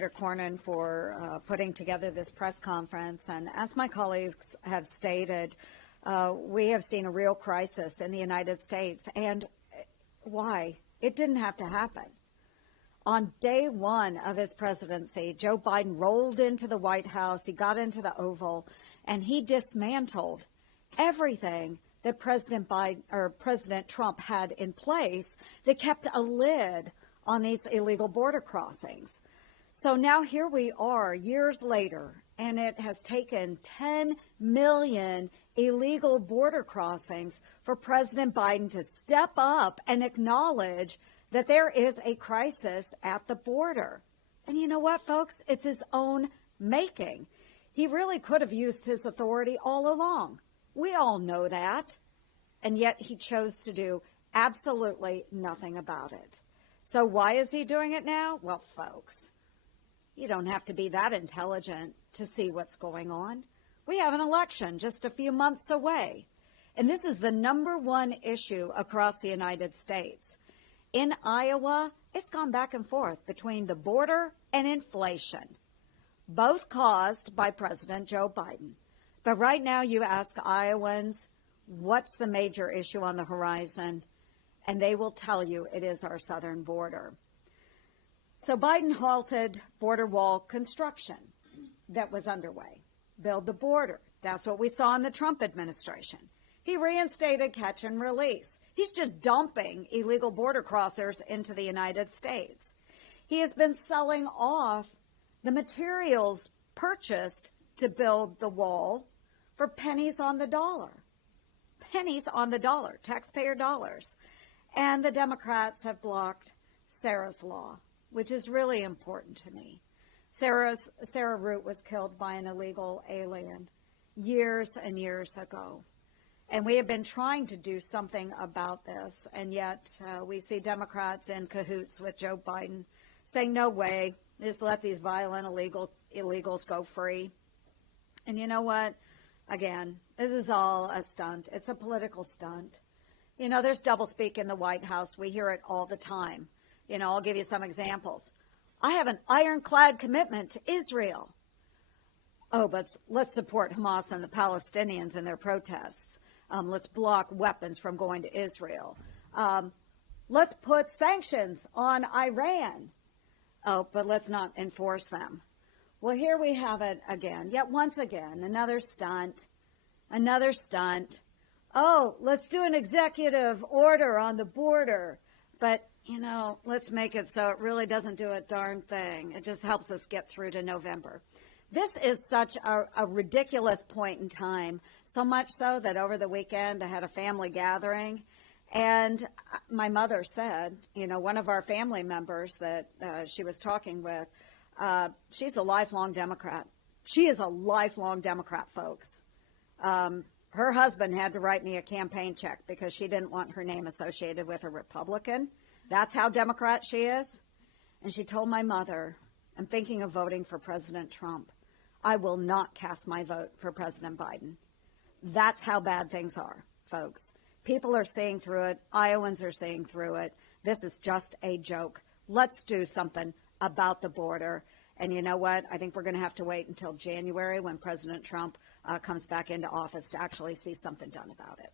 Senator Cornyn for putting together this press conference. And as my colleagues have stated, we have seen a real crisis in the United States. And why? It didn't have to happen. On day one of his presidency, Joe Biden rolled into the White House, he got into the Oval, and he dismantled everything that President Trump had in place that kept a lid on these illegal border crossings. So now here we are years later, and it has taken 10 million illegal border crossings for President Biden to step up and acknowledge that there is a crisis at the border. And you know what, folks? It's his own making. He really could have used his authority all along. We all know that. And yet he chose to do absolutely nothing about it. So why is he doing it now? Well, folks, you don't have to be that intelligent to see what's going on. We have an election just a few months away. And this is the number one issue across the United States. In Iowa, it's gone back and forth between the border and inflation, both caused by President Joe Biden. But right now you ask Iowans, what's the major issue on the horizon? And they will tell you it is our southern border. So Biden halted border wall construction that was underway. Build the border. That's what we saw in the Trump administration. He reinstated catch and release. He's just dumping illegal border crossers into the United States. He has been selling off the materials purchased to build the wall for pennies on the dollar. Pennies on the dollar, taxpayer dollars. And the Democrats have blocked Sarah's law, which is really important to me. Sarah Root was killed by an illegal alien years and years ago. And we have been trying to do something about this, and yet we see Democrats in cahoots with Joe Biden saying, no way, just let these violent illegals go free. And you know what? Again, this is all a stunt. It's a political stunt. You know, there's doublespeak in the White House. We hear it all the time. You know, I'll give you some examples. I have an ironclad commitment to Israel. Oh, but let's support Hamas and the Palestinians in their protests. Let's block weapons from going to Israel. Let's put sanctions on Iran. Oh, but let's not enforce them. Well, here we have it again. Yet once again, another stunt, another stunt. Oh, let's do an executive order on the border. But, you know, let's make it so it really doesn't do a darn thing. It just helps us get through to November. This is such a ridiculous point in time, so much so that over the weekend I had a family gathering, and my mother said, you know, one of our family members that she was talking with, she's a lifelong Democrat. She is a lifelong Democrat, folks. Her husband had to write me a campaign check because she didn't want her name associated with a Republican. That's how Democrat she is. And she told my mother, I'm thinking of voting for President Trump. I will not cast my vote for President Biden. That's how bad things are, folks. People are seeing through it. Iowans are seeing through it. This is just a joke. Let's do something about the border. And you know what? I think we're going to have to wait until January when President Trump comes back into office to actually see something done about it.